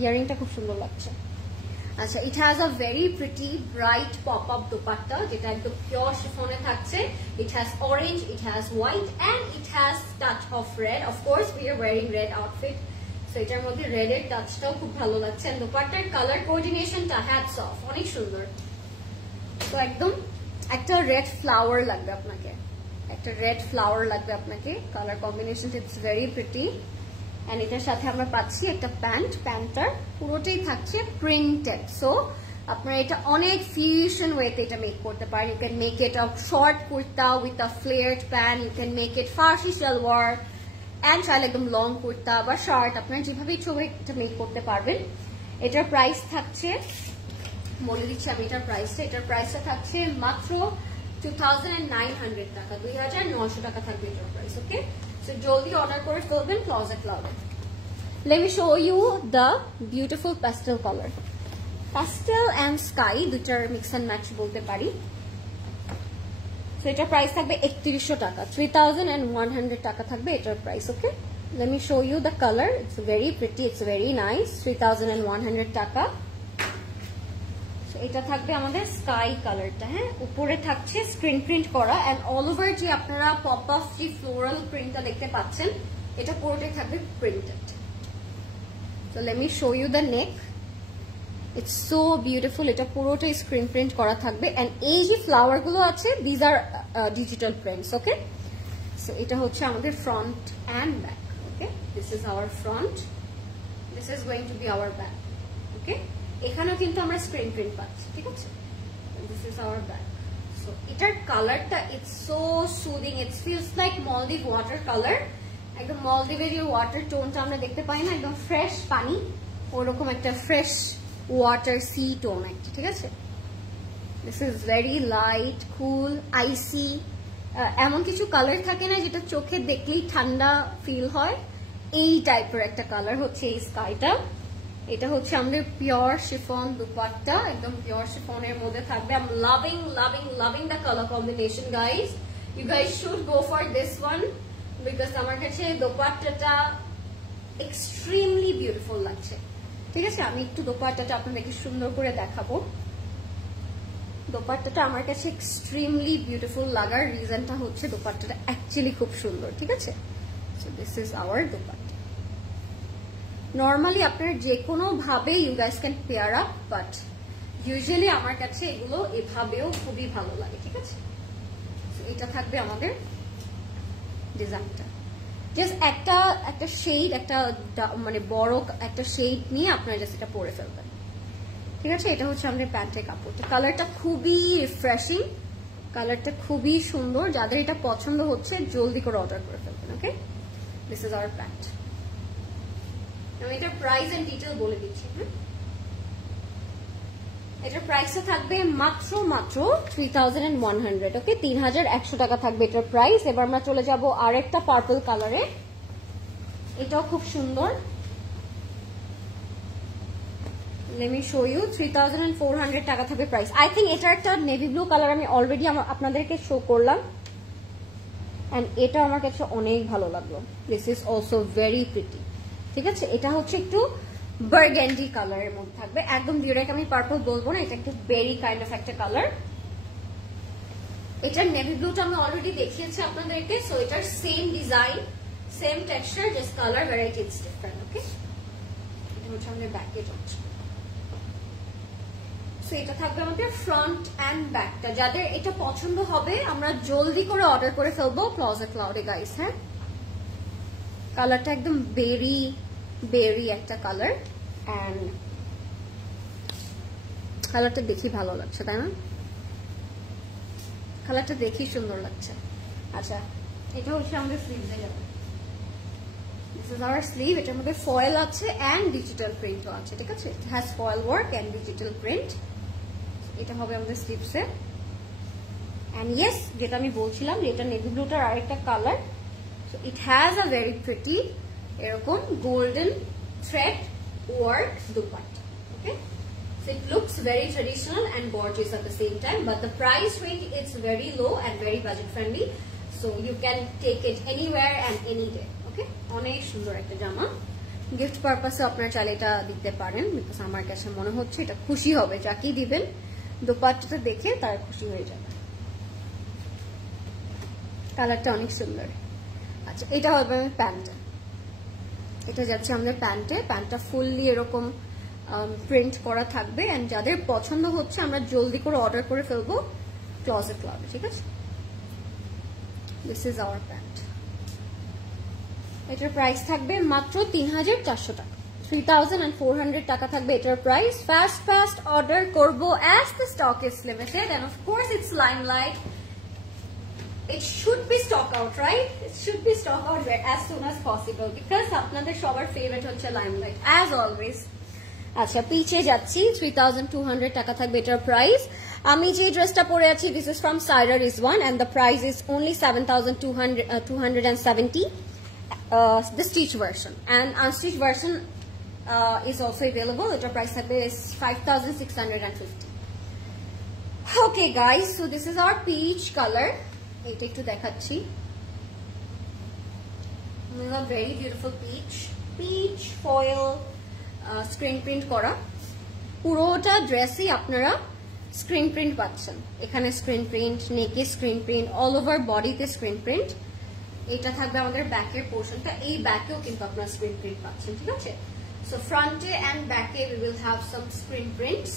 ইয়ারিংটা খুব সুন্দর লাগছে। আচ্ছা, it has a very pretty bright pop-up dupatta যেটা একদম পিওর শিফনে থাকছে. It has orange, it has white and it has touch of red. Of course we are wearing red outfit. So এটার মধ্যে red এর টাচটাও খুব ভালো লাগছে and দুপাট্টার কালার কোঅর্ডিনেশনটা hats off, অনেক সুন্দর. তো একদম একটা রেড ফ্লাওয়ার লাগবে আপনাকে, একটা রেড ফ্লাওয়ার লাগবে আপনাকে. Colour combination it's very pretty. And এটার সাথে আমরা পাচ্ছি একটা প্যান্ট. প্যান্টটার পুরোটাই থাকছে প্রিন্টেড. সো আপনারা এটা অনেক ফিউশন ওয়েতে এটা মেক করতে পারেন. You can make it a short kurta with a flared pant. You can make it Farshi salwar and চাইলে একদম লং কুর্তা বা শার্ট, আপনারা যেভাবে ইচ্ছে এটা মেক করতে পারবেন. এটার প্রাইস থাকছে, বলে দিচ্ছি আমি এটার প্রাইসটা. এটার প্রাইসটা থাকছে মাত্র 2900 টাকা, 2900 টাকা থাকবে এটার প্রাইস. ওকে, সো জলদি অর্ডার করে ফেলবেন ক্লোজেট ক্লাউডে. Let me show you the beautiful pastel colour. Pastel and sky দুটার মিক্স এন্ড ম্যাচ বলতে পারি. সো এটার প্রাইস থাকবে 3100 টাকা, 3100 টাকা থাকবে এটার price. Okay, let me show you the colour. It's very pretty, it's very nice. 3100 টাকা. এটা থাকবে আমাদের স্কাই কালারটা. হ্যাঁ, উপরে থাকছে স্ক্রিন প্রিন্ট করা এন্ড অল ওভার যে আপনারা পপ আপ যে ফ্লোরাল প্রিন্টটা দেখতে পাচ্ছেন এটা পুরোটাই থাকবে printed. So let me show you the neck. It's so beautiful. এটা পুরোটাই স্ক্রিন প্রিন্ট করা থাকবে এন্ড এই যে ফ্লাওয়ার গুলো আছে these are digital prints. Okay, so এটা হচ্ছে আমাদের front and back. Okay, this is our front, this is going to be our back. Okay, এখানেও কিন্তু আমরা স্ক্রিন প্রিন্ট পাচ্ছি. ঠিক আছে, this is our back. So এটার কালারটা it's so soothing. It feels like মলদ্বীপ ওয়াটার কালার. একদম মলদ্বীপের যে ওয়াটার টোনটা আমরা দেখতে পাই না, একদম ফ্রেশ পানি, ওরকম একটা ফ্রেশ ওয়াটার সি টোন একটা. ঠিক আছে, দিস ইজ ভেরি লাইট, কুল, আইসি. এমন কিছু কালার থাকে না যেটা চোখে দেখলেই ঠান্ডা ফিল হয়, এই টাইপের একটা কালার হচ্ছে এই স্কাইটা. এটা হচ্ছে আমাদের পিওর শিফন দুপাট্টা, একদম পিওর শিফনের মধ্যে থাকবে. I am loving loving loving the colour combination guys. You guys should go for this one because আমার কাছে দোপাট্টাটা এক্সট্রিমলি বিউটিফুল লাগছে. ঠিক আছে, আমি একটু দোপাট্টাটা আপনাদেরকে সুন্দর করে দেখাবো. দোপাট্টাটা আমার কাছে এক্সট্রিমলি বিউটিফুল লাগার রিজনটা হচ্ছে দোপাট্টাটা অ্যাকচুয়ালি খুব সুন্দর. ঠিক আছে, so this is our dupatta. Normally আপনার যে কোনো ভাবে you guys can pair up, but usually আমার কাছে এগুলো এভাবেও খুবই ভালো লাগে. ঠিক আছে, এটা থাকবে আমাদের ডিজাইনটা. জাস্ট একটা শেড, একটা মানে বড় একটা শেড নিয়ে আপনারা জাস্ট এটা পরে ফেলবেন. ঠিক আছে, এটা হচ্ছে আমাদের প্যান্টের কাপড়টা. কালারটা খুবই রিফ্রেশিং, কালারটা খুবই সুন্দর. যাদের এটা পছন্দ হচ্ছে জলদি করে অর্ডার করে ফেলবেন. ওকে, দিস ইজ আওয়ার প্যান্ট. আমি এটার প্রাইস এন্ড ডিটেইল বলে দিচ্ছি. এটার প্রাইসটা থাকবে মাত্র 3100. ওকে, 3100 টাকা থাকবে এটার প্রাইস. এবার আমরা চলে যাব আরেকটা পার্পল কালারে. এটাও খুব সুন্দর. Late me show you. 3400 টাকা থাকবে প্রাইস. আই থিঙ্ক এটার একটা নেভি ব্লু কালার আমি অলরেডি আপনাদেরকে শো করলাম এন্ড এটা আমার কাছে অনেক ভালো লাগলো. This is also very pretty. ঠিক আছে, এটা হচ্ছে একটু বার্গেন্ডি কালারের মধ্যে থাকবে. একদম ডিরেক্ট আমি পার্পল বলবো না, এটা একটু বেরি কাইন্ড অফ একটা কালার. এটার নেভি ব্লুটা আমি অলরেডি দেখিয়েছি আপনাদেরকে. সো এটার same design, same texture, just colour variety it's different. Okay, এটা হচ্ছে আমাদের ব্যাকেট হচ্ছে. সো এটা থাকবে আমাদের ফ্রন্ট এন্ড ব্যাকটা. যাদের এটা পছন্দ হবে আমরা জলদি করে অর্ডার করে ফেলবো ক্লোজেট ক্লাউডে গাইস. হ্যাঁ, কালারটা একদম বেরি বেরি একটা কালার এন্ড কালারটা দেখি ভালো লাগছে, তাই না? কালারটা দেখি সুন্দর লাগছে. আচ্ছা, এটা হচ্ছে আমাদের স্লিভসে যাবে. This is hour sleeve. এটার মধ্যে ফয়েল আছে এন্ড ডিজিটাল প্রিন্টও আছে. ঠিক আছে, it has foil work and digital print. এটা হবে আমাদের স্লিভসে. এন্ড ইয়েস, যেটা আমি বলছিলাম যে এটা নেভি ব্লুটার আরেকটা colour. So it has a very pretty এরকম golden thread work dupatta. Okay, so it looks very traditional and gorgeous at the same time, but the price range is very low and very budget friendly, so you can take it anywhere and any day. Okay, অনেক সুন্দর একটা জামা. Gift পারপাসে আপনারা চাইলে এটা দিতে পারেন, বিকজ আমার কাছে মনে হচ্ছে এটা খুশি হবে, যাকেই দিবেন দোপাট্টাটা দেখে তার খুশি হয়ে যাবে। কালারটা অনেক সুন্দর। আচ্ছা, এটা হবে প্যান্টটা, এটা যাচ্ছে আমাদের প্যান্টে। প্যান্টটা ফুললি এরকম প্রিন্ট করা থাকবে, এন্ড যাদের পছন্দ হচ্ছে আমরা জলদি করে অর্ডার করে ফেলবো ক্লজেট ক্লাবে, ঠিক আছে? This is hour pant. এটার প্রাইস থাকবে মাত্র 3400 টাকা, 3400 টাকা থাকবে এটার প্রাইস। ফাস্ট অর্ডার করবো as the stock is limited and of course it's Limelight. It should be stock out, right? It should be stock out as soon as possible because আপনাদের সবার ফেভারিট হচ্ছে Limelight as always. আচ্ছা, পিছে যাচ্ছি। 3200 টাকা থাকবে এটার প্রাইস। আমি যে ড্রেসটা পরে আছি, this is from Syra Rizwan and the price is only 7270. The stitch version and unstitched version is also available. Its price is 5650. Okay guys, so this is our peach color. Eta ekটু দেখাচ্ছি। Very beautiful peach foil screen print করা। পুরোটা ড্রেসই আপনারা screen print পাচ্ছেন। এখানে screen print, নেকে screen print, all over বডিতে screen print. এটা থাকবে আমাদের ব্যাকের পোর্শনটা, এই ব্যাকেও কিন্তু আপনারা স্ক্রিন প্রিন্ট পাচ্ছেন, ঠিক আছে? সো ফ্রন্টে এন্ড ব্যাকে we will have some screen prints.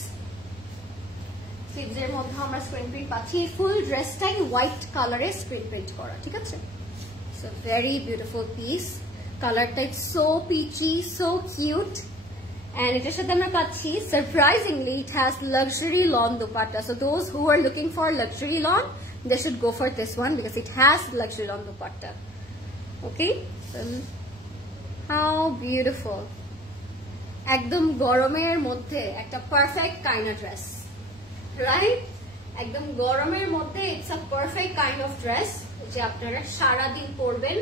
Sleeves এর মধ্যে আমরা স্ক্রিন প্রিন্ট পাচ্ছি। ফুল ড্রেসটাই হোয়াইট কালারে স্ক্রিন প্রিন্ট করা, ঠিক আছে? So very beautiful piece. কালারটা is so peachy, so cute. And এটার সাথে আমরা পাচ্ছি surprisingly it has luxury lawn dupatta. So those who are looking for luxury lawn, they should go for this one because it has luxury lawn dupatta. Okay, so how beautiful. একদম গরমের মধ্যে একটা perfect kind of dress, right? একদম গরমের মধ্যে it's a perfect kind of dress যে আপনারা সারা দিন পরবেন।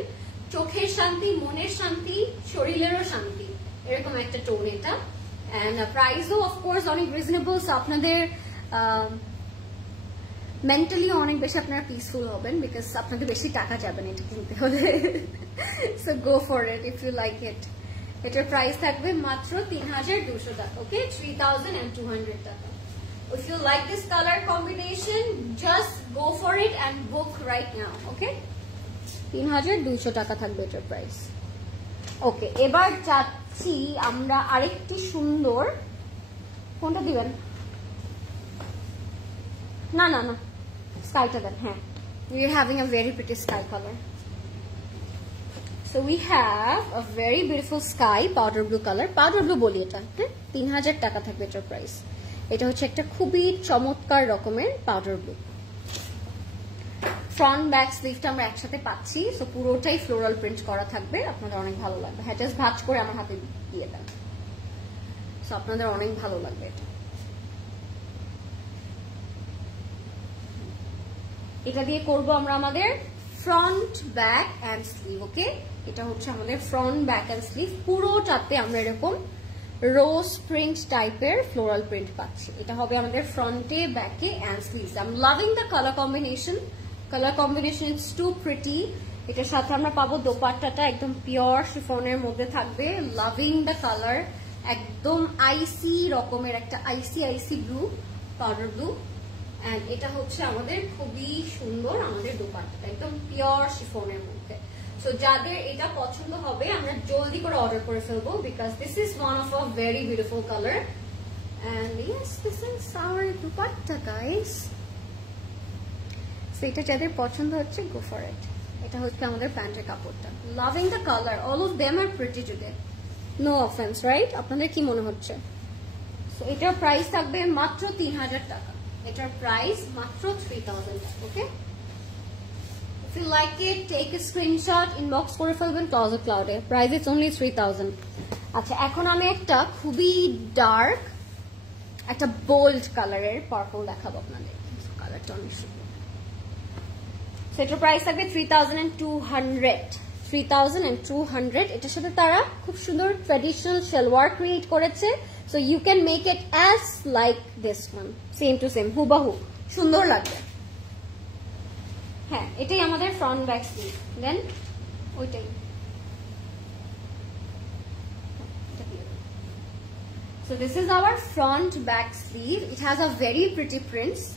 চোখের শান্তি, মনের শান্তি, শরীরেরও শান্তি, এরকম একটা টোন এটা। এন্ড প্রাইসও অফকোর্স অনেক রিজনেবল। সো আপনাদের মেন্টালি অনেক বেশি আপনারা পিসফুল হবেন বিকজ আপনাদের বেশি টাকা যাবেন এটা কিনতে হলে। So go for it if you like it. এটার প্রাইস থাকবে মাত্র 3200 টাকা। ওকে, 3200 টাকা। If you like this color combination, just go for it and book right now. Okay, 3200 টাকা থাকবে এটার প্রাইস। ওকে, এবার যাচ্ছি আমরা আরেকটি সুন্দর, কোনটা দিবেন? না না না, স্কাইটা দেন। হ্যাঁ, we are having a very pretty sky color. So we have a very beautiful sky powder blue color. Powder blue বলি এটা, হ্যাঁ? 3000 টাকা থাকবে এটার প্রাইস। এটা হচ্ছে একটা খুবই চমৎকার রকমের পাউডার ব্লু। ফ্রন্ট ব্যাক স্লিভটা আমরা একসাথে পাচ্ছি। সো পুরোটাই ফ্লোরাল প্রিন্ট করা থাকবে, আপনাদের অনেক ভালো লাগবে। হ্যাঁ, জাস্ট ভাঁজ করে আমার হাতে দিয়ে দেন। সো আপনাদের অনেক ভালো লাগবে এটা। এটা দিয়ে করব আমরা আমাদের front back and sleeve. Okay, এটা হচ্ছে আমাদের ফ্রন্ট ব্যাক অ্যান্ড স্লিভ। পুরোটাতে আমরা এরকম রোজ প্রিন্ট টাইপের ফ্লোরাল প্রিন্ট পাচ্ছি। এটা হবে আমাদের ফ্রন্টে, ব্যাকে and sleeves. I am loving the colour combination. Colour combination is too pretty. এটার সাথে আমরা পাবো দোপাট্টাটা একদম পিওর শিফনের মধ্যে থাকবে। লাভিং দ্য কালার, একদম আইসি রকমের একটা আইসি ব্লু, পাউডার ব্লু। এন্ড এটা হচ্ছে আমাদের খুবই সুন্দর আমাদের দোপাট্টাটা একদম পিওর শিফনের মধ্যে। সো যাদের এটা পছন্দ হবে আমরা জলদি করে অর্ডার করে ফেলবো because this is one of a very beautiful colour. And yes, this is our dupatta guys. So এটা যাদের পছন্দ হচ্ছে গো ফর ইট। এটা হচ্ছে আমাদের প্যান্টের কাপড়টা। Loving the colour, all of them are pretty today, no offence, right? আপনাদের কি মনে হচ্ছে? সো এটার প্রাইস থাকবে মাত্র 3000 টাকা। এটার প্রাইস মাত্র 3000 টাকা। ওকে, if you like it, take a screenshot, inbox করে ফেলবেন ক্লজেট ক্লাউডে। Price is only 3000। আচ্ছা, এখন আমি একটা খুবই ডার্ক, একটা বোল্ড কালারের পার্পল দেখাবো আপনাদের। কালারটা অনেক সুন্দর। সেটার প্রাইস থাকবে 3200। 3200। এটার সাথে তারা খুব সুন্দর ট্র্যাডিশনাল সালোয়ার ক্রিয়েট করেছে। So you can make it as like this one, same to same, হুবাহু, সুন্দর লাগবে। হ্যাঁ, এটাই আমাদের ফ্রন্ট ব্যাক স্লিভ। দেন ওইটাই So this is our front back sleeve. It has a very pretty prints.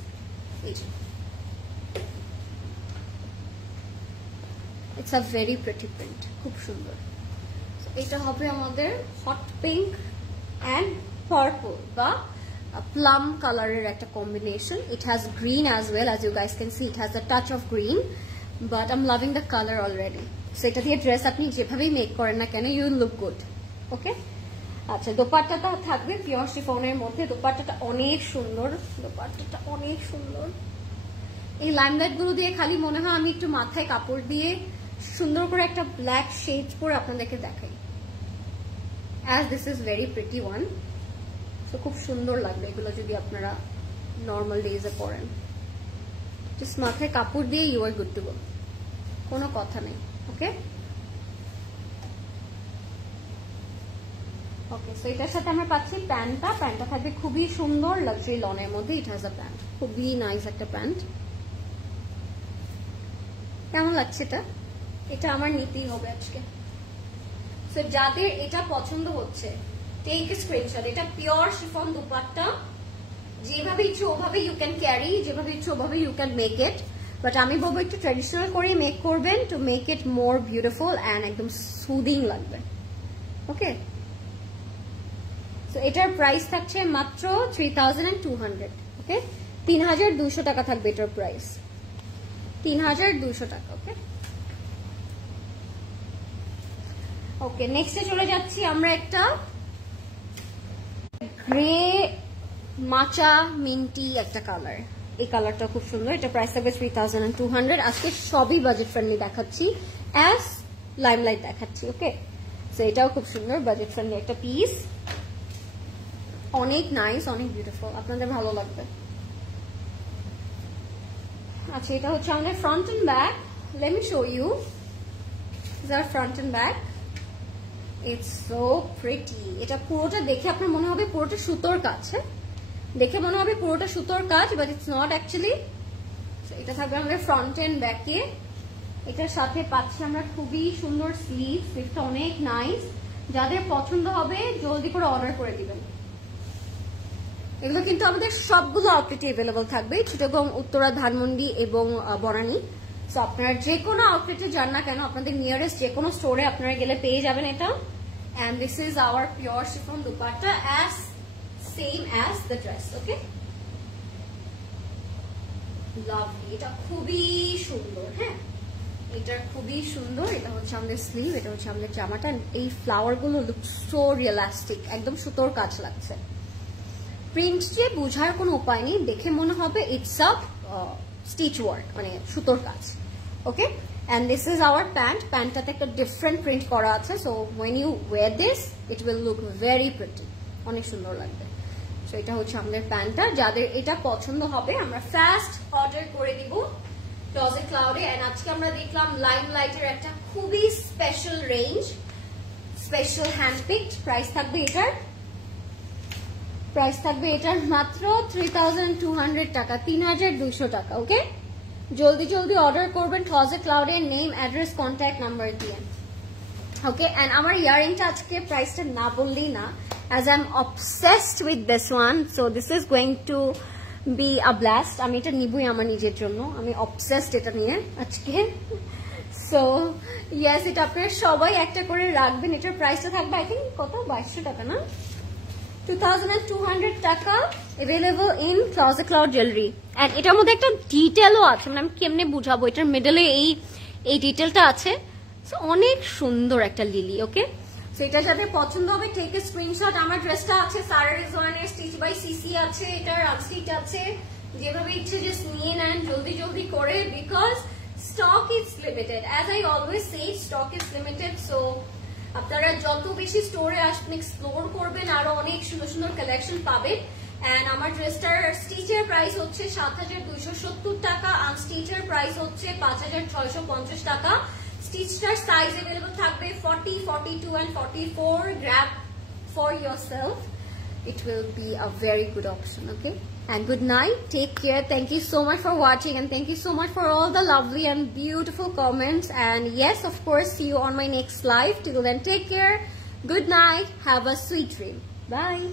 It's a very pretty print. খুব সুন্দর। So এটা হবে আমাদের hot pink and purple বা plum color একটা combination. It has green as well, as you guys can see. It has a touch of green, but I'm loving the color already. So এটা দিয়ে dress আপনি যেভাবেই make করেন না কেন, you will look good. Okay? আচ্ছা, দোপাট্টাটা থাকবে পিওর শিফনের মধ্যে। দোপাট্টাটা অনেক সুন্দর, দোপাট্টাটা অনেক সুন্দর। এই লাইমলাইট গুলো দিয়ে খালি মনে হয় আমি একটু মাথায় কাপড় দিয়ে সুন্দর করে একটা ব্ল্যাক শেড পরে আপনাদেরকে দেখাই। As this is very pretty one, so খুব সুন্দর লাগবে এগুলো যদি আপনারা নর্মাল ডেজে পরেন। জাস্ট মাথায় কাপড় দিয়ে you are good to go, কোনো কথা নেই। ওকে ওকে, সো এটার সাথে আমরা পাচ্ছি প্যান্টটা থাকবে খুবই সুন্দর লাক্সারি লনের মধ্যে। ইট হ্যাজ আ প্যান্ট, খুবই নাইস একটা প্যান্ট। কেমন লাগছে এটা? এটা আমার নিতেই হবে আজকে। সো যাদের এটা পছন্দ হচ্ছে টেক এ স্ক্রিনশট। এটা পিওর শিফন দুপাট্টা, যেভাবে ইচ্ছে ওভাবে ইউ ক্যান ক্যারি, যেভাবে ইচ্ছে ওভাবে you can make it, but আমি বলবো একটু ট্র্যাডিশনাল করে মেক করবেন to make it more beautiful and একদম সুদিং লাগবে। ওকে, সো এটার প্রাইস থাকছে মাত্র 3200। ওকে, 3200 টাকা থাকবে এটার প্রাইস, 3200 টাকা। ওকে ওকে, নেক্সটে চলে যাচ্ছি আমরা একটা গ্রে মাচা মিন্টি একটা কালার। এই কালারটা খুব সুন্দর। এটা প্রাইস থাকবে 3200। আজকে সবই বাজেট ফ্রেন্ডলি দেখাচ্ছি, অ্যাজ লাইমলাইট দেখাচ্ছি। ওকে, সো এটাও খুব সুন্দর, বাজেট ফ্রেন্ডলি একটা পিস, অনেক নাইস, অনেক বিউটিফুল, আপনাদের ভালো লাগবে। আচ্ছা, এটা হচ্ছে আমাদের front and back. Let me show you our front and back. It's so pretty. এটা পুরোটা দেখে আপনার মনে হবে পুরোটা সুতোর কাজ, দেখে মনে হবে পুরোটা সুতোর কাজ, বাট ইটস নট অ্যাকচুয়ালি। এটা থাকবে আমাদের ফ্রন্ট এন্ড ব্যাকে। এটার সাথে পাচ্ছি আমরা খুবই সুন্দর স্লিভটা অনেক নাইস। যাদের পছন্দ হবে জলদি করে অর্ডার করে দিবেন। এগুলো কিন্তু আমাদের সবগুলো আউটলেটে অ্যাভেলেবল থাকবে, চিটাগং, উত্তরা, ধানমন্ডি এবং বনানী। সো আপনারা যে কোনো আউটলেটে যান না কেন, আপনাদের নিয়ারেস্ট যে কোনো স্টোরে আপনারা গেলে পেয়ে যাবেন এটা। And this is hour pure chiffon dupatta, as same as the dress. Okay, lovely, এটা খুবই সুন্দর। হ্যাঁ, এটা খুবই সুন্দর। এটা হচ্ছে আমাদের স্লিভ, এটা হচ্ছে আমাদের জামাটা। এই ফ্লাওয়ার গুলো লুক সো রিয়েলিস্টিক, একদম সুতোর কাজ লাগছে। প্রিন্ট যে বোঝার কোনো উপায় নেই, দেখে মনে হবে ইটস আ স্টিচ ওয়ার্ক, মানে সুতোর কাজ। Okay, and this is our প্যান্টটাতে একটা ডিফারেন্ট প্রিন্ট করা আছে। So when you wear this it will look very pretty, অনেক সুন্দর লাগবে। সো এটা হচ্ছে আমাদের প্যান্টটা। যাদের এটা পছন্দ হবে আমরা ফাস্ট অর্ডার করে দিব ক্লজেট ক্লাউডে। অ্যান্ড আজকে আমরা দেখলাম লাইমলাইটের একটা খুবই স্পেশাল রেঞ্জ, স্পেশাল হ্যান্ডপিকড। প্রাইস থাকবে এটার মাত্র 3200 টাকা, 3200 টাকা। ওকে, জলদি জলদি অর্ডার করবেন ক্লজেট ক্লাউডের নেম, অ্যাড্রেস, কন্ট্যাক্ট নাম্বার দিয়ে। ওকে, অ্যান্ড আমার ইয়ারিংটা আজকে প্রাইসটা না বললেই না, as I'm obsessed with this one, so this is going to be a blast. আমি এটা নিবই আমার নিজের জন্য, আমি obsessed এটা নিয়ে আজকে। সো ইয়েস, এটা আপনারা সবাই একটা করে রাখবেন। এটার প্রাইসটা থাকবে আই থিঙ্ক কত, 2200 টাকা না, 2200 টাকা। Available in closet cloud jewellery. And এটার মধ্যে একটা ডিটেলও আছে, মানে আমি কেমনে বুঝাবো, এটার মিডলে এই ডিটেলটা আছে। সো অনেক সুন্দর একটা লিলি। ওকে, সো এটা যাদের পছন্দ হবে টেক এ স্ক্রিনশট। আমার ড্রেসটা আছে সারা রিজওয়ানের, স্টিচ বাই সিসি আছে, এটার আনস্টিচ আছে, যেভাবে ইচ্ছে জাস্ট নিয়ে নেন জলদি জলদি করে, because stock is limited. As I always say, stock is limited. So আপনারা যত বেশি স্টোরে আসবেন, এক্সপ্লোর করবেন, আরো অনেক সুন্দর সুন্দর কালেকশন পাবেন। এন্ড আমার ড্রেসটার স্টিচের প্রাইস হচ্ছে 7270 টাকা, আনস্টিচের প্রাইস হচ্ছে 5650 টাকা। স্টিচটার সাইজ অ্যাভেলেবল থাকবে 40, 42 and 44. Grab for yourself. It will be a very good option. Okay, and good night, take care. Thank you so much for watching, and thank you so much for all the lovely and beautiful comments. And yes, of course, see you on my next live. Till then, take care, good night, have a sweet dream. Bye.